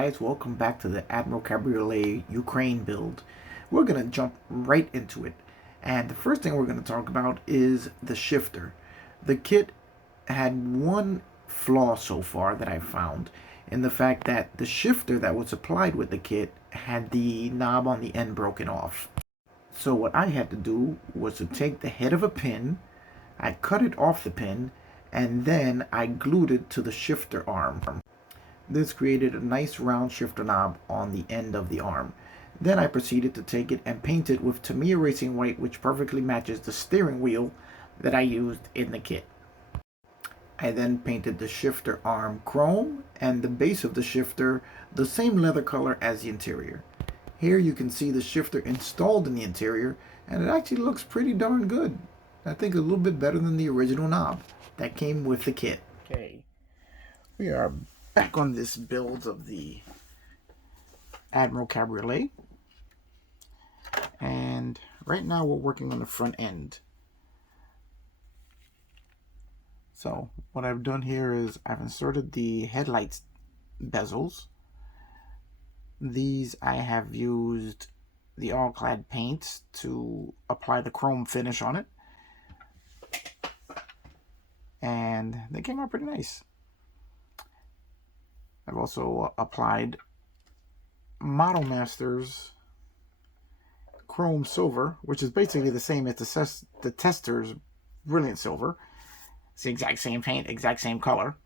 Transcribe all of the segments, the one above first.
guys, welcome back to the Admiral Cabriolet Ukraine build. We're going to jump right into it. And the first thing we're going to talk about is the shifter. The kit had one flaw so far that I found in the fact that the shifter that was applied with the kit had the knob on the end broken off. So what I had to do was to take the head of a pin, I cut it off the pin, and then I glued it to the shifter arm. This created a nice round shifter knob on the end of the arm. Then I proceeded to take it and paint it with Tamiya Racing White, which perfectly matches the steering wheel that I used in the kit. I then painted the shifter arm chrome and the base of the shifter the same leather color as the interior. Here you can see the shifter installed in the interior, and it actually looks pretty darn good. I think a little bit better than the original knob that came with the kit. Okay, we are back on this build of the Admiral Cabriolet, and right now we're working on the front end. So what I've done here is I've inserted the headlights bezels. These I have used the all-clad paints to apply the chrome finish on it, and they came out pretty nice. I've also applied Model Masters Chrome Silver, which is basically the same as the Tester's Brilliant Silver. It's the exact same paint, exact same color.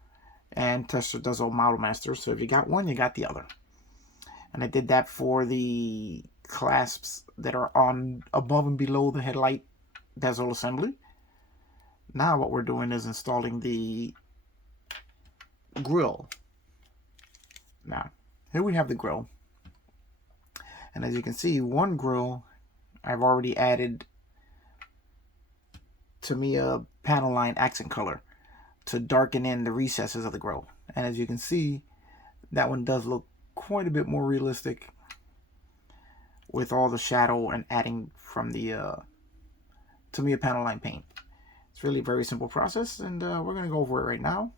And Tester does all Model Masters, so if you got one, you got the other. And I did that for the clasps that are on above and below the headlight bezel assembly. Now what we're doing is installing the grill. Now, here we have the grill. And as you can see, one grill I've already added Tamiya panel line accent color to darken in the recesses of the grill. And as you can see, that one does look quite a bit more realistic with all the shadow and adding from the Tamiya panel line paint. It's really a very simple process, and we're going to go over it right now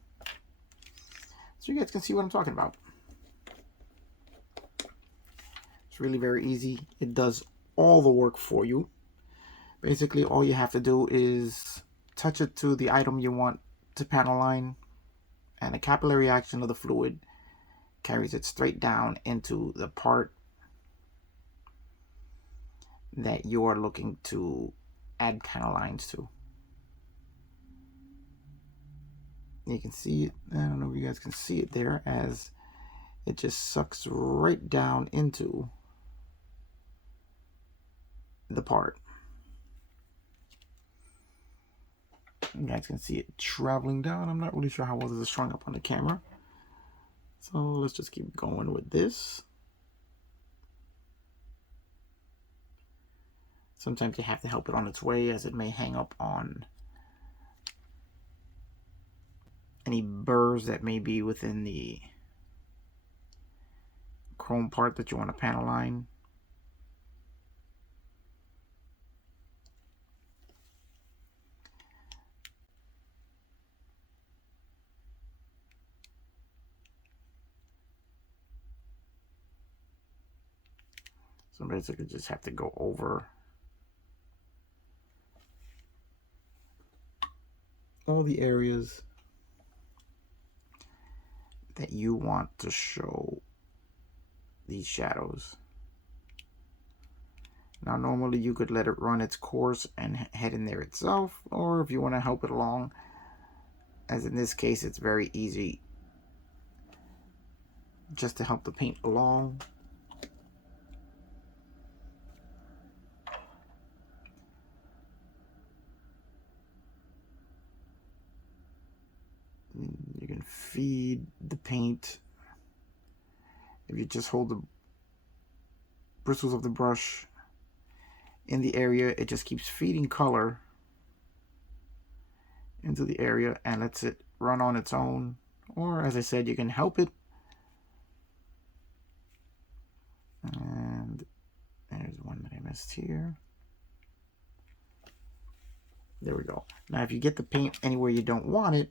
so you guys can see what I'm talking about. It's really very easy. It does all the work for you. Basically, all you have to do is touch it to the item you want to panel line, and the capillary action of the fluid carries it straight down into the part that you are looking to add panel lines to. You can see it. I don't know if you guys can see it there, as it just sucks right down into the part. You guys can see it traveling down. I'm not really sure how well this is showing up on the camera. So let's just keep going with this. Sometimes you have to help it on its way, as it may hang up on any burrs that may be within the chrome part that you want to panel line. So basically just have to go over all the areas that you want to show these shadows. Now normally you could let it run its course and head in there itself, or if you want to help it along, as in this case it's very easy just to help the paint along. You can feed the paint. If you just hold the bristles of the brush in the area, it just keeps feeding color into the area and lets it run on its own. Or as I said, you can help it. And there's one that I missed here. There we go. Now if you get the paint anywhere you don't want it,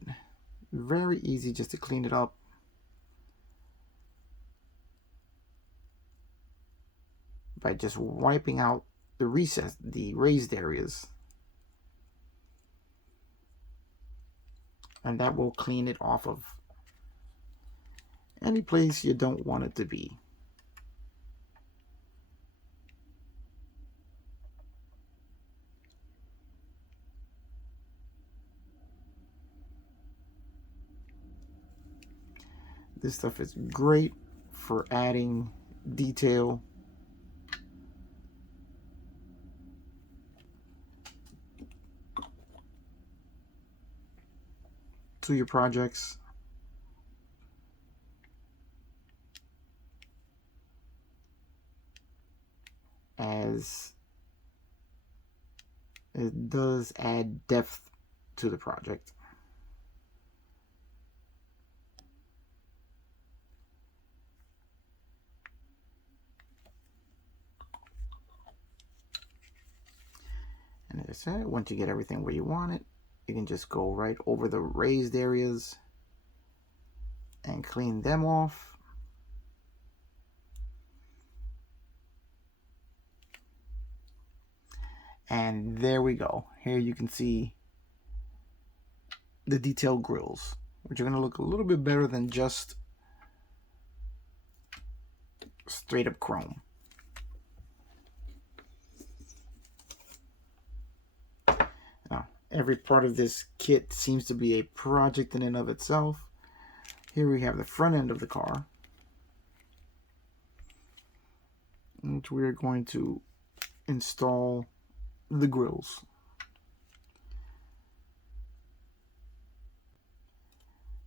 very easy just to clean it up by just wiping out the raised areas. And that will clean it off of any place you don't want it to be. This stuff is great for adding detail to your projects. As it does add depth to the project. And as I said, once you get everything where you want it, you can just go right over the raised areas and clean them off. And there we go. Here you can see the detailed grills, which are going to look a little bit better than just straight up chrome. Now, every part of this kit seems to be a project in and of itself. Here we have the front end of the car, which we are going to install the grills.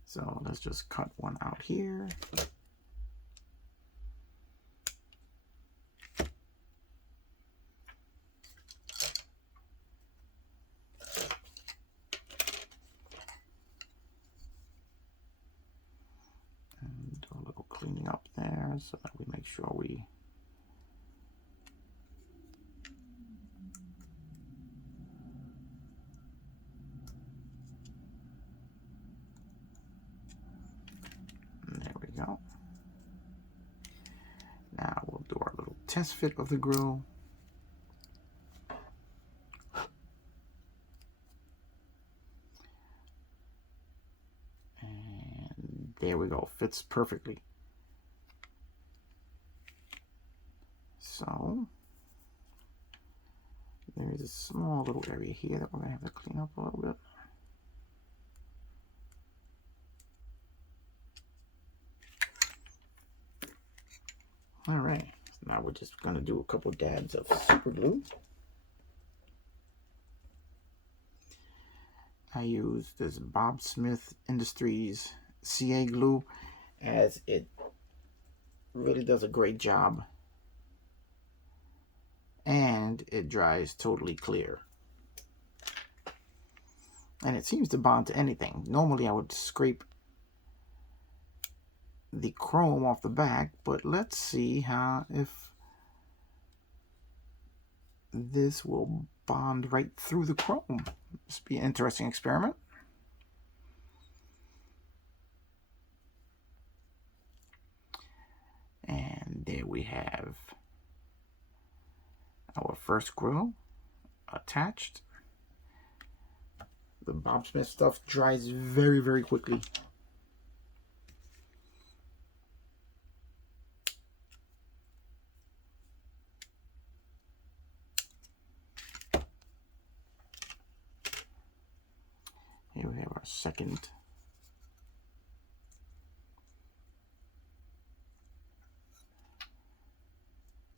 So let's just cut one out here. And do a little cleaning up there so that we make sure we go. Now we'll do our little test fit of the grill. And there we go. Fits perfectly. So there's a small little area here that we're going to have to clean up a little bit. All right, so now we're just going to do a couple dabs of super glue. I use this Bob Smith Industries CA glue, as it really does a great job and it dries totally clear. And it seems to bond to anything. Normally I would scrape the chrome off the back, but let's see if this will bond right through the chrome. This will be an interesting experiment. And there we have our first grill attached. The Bob Smith stuff dries very, very quickly. Here we have our second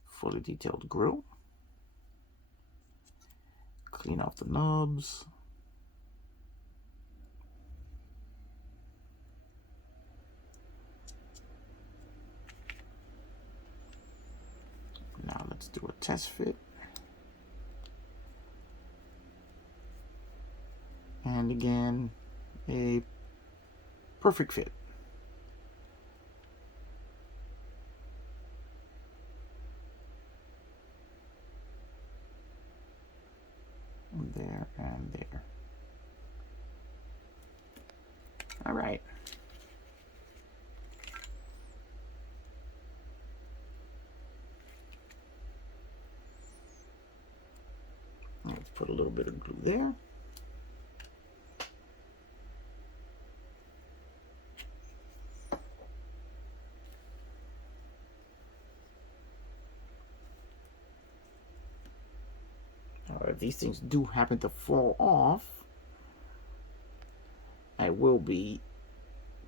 fully detailed grill. Clean off the nubs. Now let's do a test fit. And again, a perfect fit. There and there. All right. a little bit of glue there. If these things do happen to fall off, I will be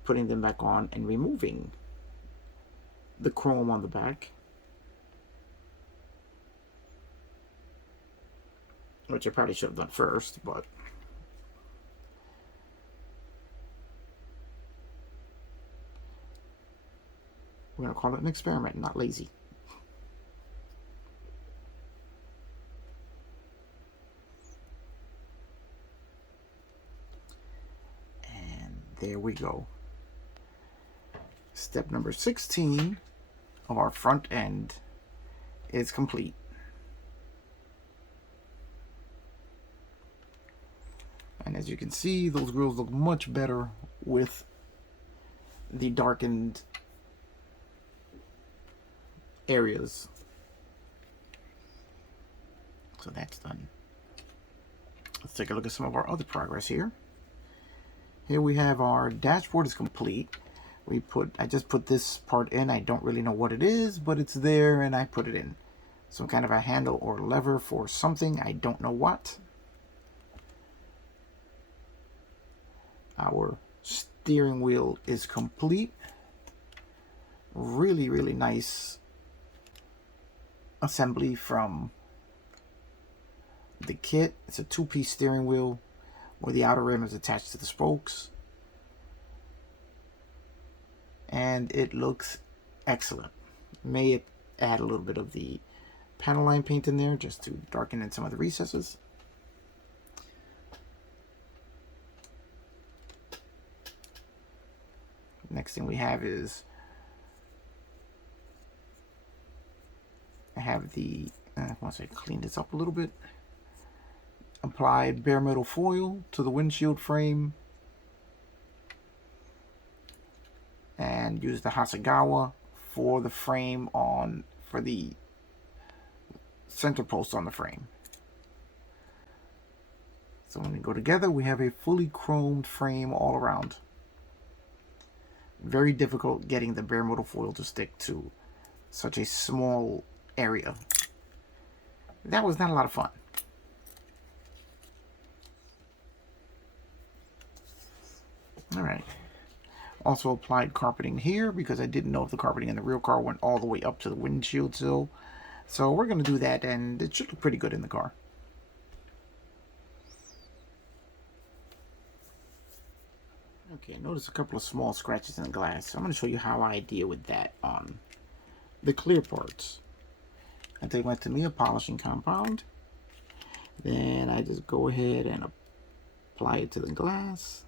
putting them back on and removing the chrome on the back, which I probably should have done first, but we're going to call it an experiment, not lazy. And there we go. Step number 16 of our front end is complete. And as you can see, those grills look much better with the darkened areas. So that's done. Let's take a look at some of our other progress here. Here we have our dashboard is complete. I just put this part in. I don't really know what it is, but it's there and I put it in. Some kind of a handle or lever for something. I don't know what. Our steering wheel is complete. Really, really nice assembly from the kit. It's a two-piece steering wheel where the outer rim is attached to the spokes. And it looks excellent. May add a little bit of the panel line paint in there just to darken in some of the recesses. Next thing we have is once I clean this up a little bit, applied bare metal foil to the windshield frame and use the Hasegawa for the frame for the center post on the frame. So when we go together, we have a fully chromed frame all around. Very difficult getting the bare metal foil to stick to such a small area. That was not a lot of fun. Alright. Also applied carpeting here because I didn't know if the carpeting in the real car went all the way up to the windshield sill. So we're going to do that, and it should look pretty good in the car. Okay, notice a couple of small scratches in the glass. So I'm going to show you how I deal with that on the clear parts. I take my Tamiya polishing compound. Then I just go ahead and apply it to the glass.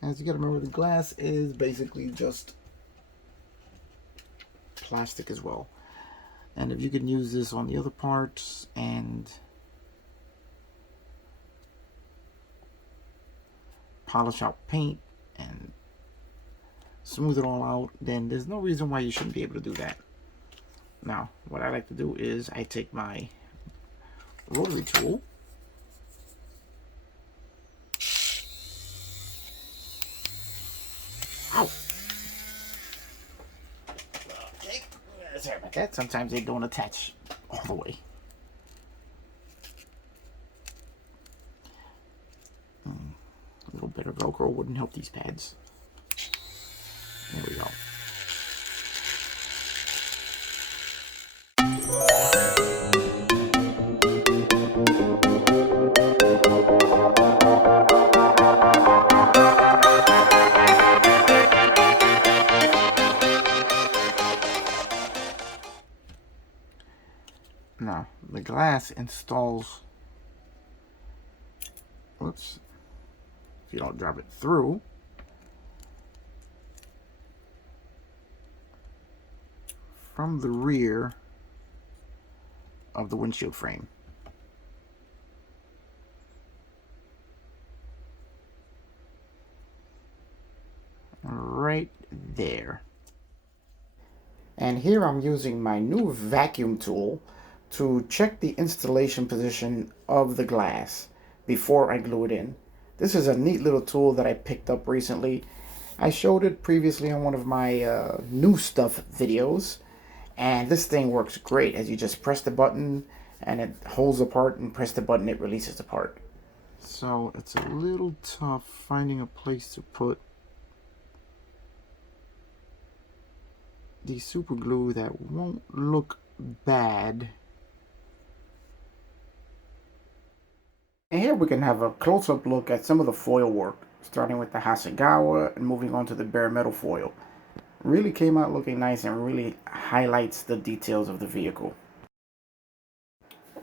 As you got to remember, the glass is basically just plastic as well. And if you can use this on the other parts and polish out paint and smooth it all out, then there's no reason why you shouldn't be able to do that. Now, what I like to do is I take my rotary tool, ow! Okay, sorry about that. Sometimes they don't attach all the way. A little bit of Velcro wouldn't help these pads. There we go. Now, the glass installs, whoops, if you don't drop it through, from the rear of the windshield frame. Right there. And here I'm using my new vacuum tool to check the installation position of the glass before I glue it in. This is a neat little tool that I picked up recently. I showed it previously on one of my new stuff videos, and this thing works great. As you just press the button and it holds the part, and press the button, it releases the part. So it's a little tough finding a place to put the super glue that won't look bad. And here we can have a close-up look at some of the foil work, starting with the Hasegawa and moving on to the bare metal foil. Really came out looking nice and really highlights the details of the vehicle.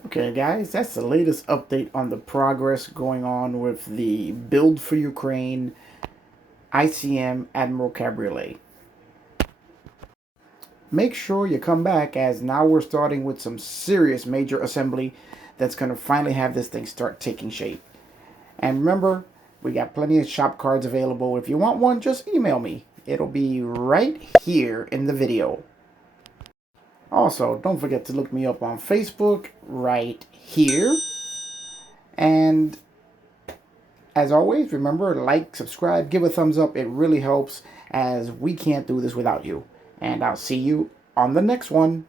Okay guys, that's the latest update on the progress going on with the Build for Ukraine ICM Admiral Cabriolet. Make sure you come back, as now we're starting with some serious major assembly that's going to finally have this thing start taking shape. And remember, we got plenty of shop cards available. If you want one, just email me. It'll be right here in the video. Also, don't forget to look me up on Facebook right here. And as always, remember, like, subscribe, give a thumbs up. It really helps, as we can't do this without you. And I'll see you on the next one.